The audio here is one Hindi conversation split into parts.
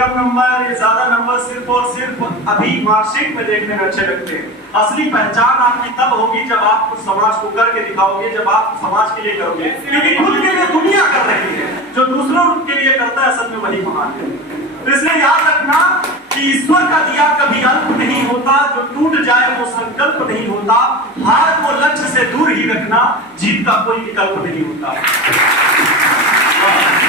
कम नंबर, ये ज्यादा नंबर सिर्फ और सिर्फ अभी मार्कशीट में देखने में अच्छे लगते हैं। असली पहचान आपकी तब होगी जब आप कुछ समाज को करके दिखाओगे, जब आप समाज के लिए करोगे, क्योंकि खुद के लिए दुनिया कर रही है, जो दूसरों के लिए करता है असल में वही महान है। तो इसलिए याद रखना कि ईश्वर का दिया कभी अल्प नहीं होता, जो टूट जाए वो संकल्प नहीं होता, हार को लक्ष्य से दूर ही रखना, जीत का कोई विकल्प नहीं होता।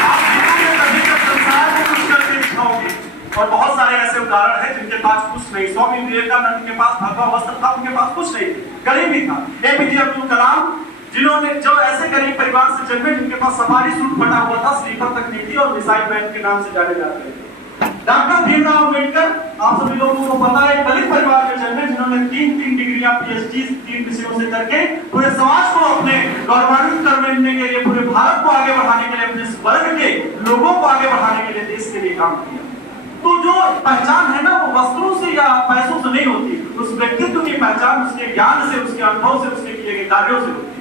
आप जीतोगे तभी जब संसार में कुछ करके दिखाओगे। और बहुत सारे ऐसे उदाहरण हैं जिनके पास कुछ नहीं। स्वामी विवेकानंद के पास भगवा वस्त्र था, उनके पास कुछ नहीं, गरीब ही था। एपीजे अब्दुल कलाम, जिन्होंने जो ऐसे गरीब परिवार से जन्मे जिनके पास सफारी सूट फटा हुआ था, स्लीपर तक नहीं थी और मिसाइल मैन के नाम से जाने जाते थे। डॉक्टर भीमराव अम्बेडकर, आप सभी लोगों को पता है, दलित परिवार में जन्मे जिन्होंने 3 डिग्रियां पीएचडी 3 विषयों से करके पूरे समाज को अपने गौरवान्वित करने के लिए, पूरे भारत को आगे बढ़ाने के लिए, अपने वर्ग के लोगों को आगे बढ़ाने के लिए, देश के लिए काम किया। तो जो पहचान है ना, वो वस्त्रों से या पैसों से नहीं होती, उस व्यक्तित्व की पहचान उसके ज्ञान से, उसके अनुभव से, उसके किए गए कार्यों से होती है।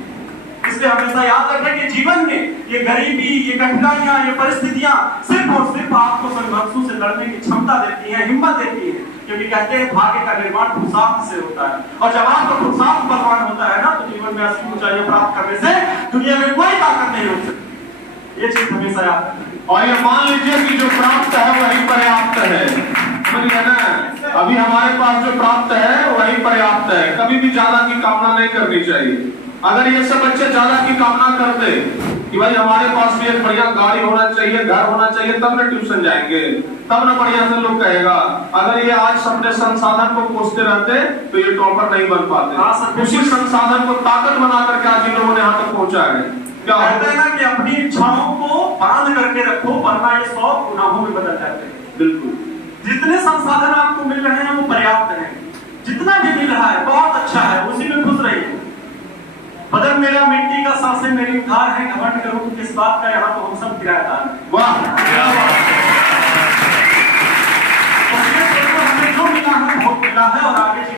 इसलिए हमेशा याद रखें कि जीवन में ये गरीबी, ये कठिनाइयां, ये परिस्थितियां सिर्फ और सिर्फ आपको संघर्षों से लड़ने की क्षमता देती है, हिम्मत देती है, क्योंकि कहते हैं भाग्य का निर्माण पुरुषार्थ से होता है। और जब आपका पुरुषार्थ बलवान होता है ना, तो जीवन में असली ऊंचाइयां प्राप्त करने से दुनिया में कोई ताकत नहीं रोक सकती। ये चीज हमेशा याद रखें। और ये मान लीजिए कि जो प्राप्त है वही पर्याप्त है, समझिए ना। अभी हमारे पास जो प्राप्त है वही पर्याप्त है, कभी भी ज्यादा की कामना नहीं करनी चाहिए। अगर ये सब बच्चे ज्यादा की कामना करते कि भाई हमारे पास भी एक बढ़िया गाड़ी होना चाहिए, घर होना चाहिए, तब ना ट्यूशन जाएंगे, तब ना बढ़िया से लोग कहेगा। अगर ये आज अपने संसाधन को कोसते रहते तो ये टॉपर नहीं बन पाते। उसी संसाधन को ताकत बना करके आज इन लोगों ने यहाँ तक पहुंचा है। क्या कहते हैं ना कि अपनी इच्छाओं को बांध करके रखो, वरना ये 100 गुनाहों में बदल जाते हैं। बिल्कुल, जितने संसाधन आपको मिल रहे हैं वो पर्याप्त है, जितना भी मिल रहा है बहुत अच्छा है, उसी में खुश रहिए। बदन मेरा मिट्टी का, सांसें मेरी उधार है, घमंड करो किस बात का, यहाँ तो हम सब किराएदार हैं। वाह, हमें जो मिला है बहुत मिला है और आगे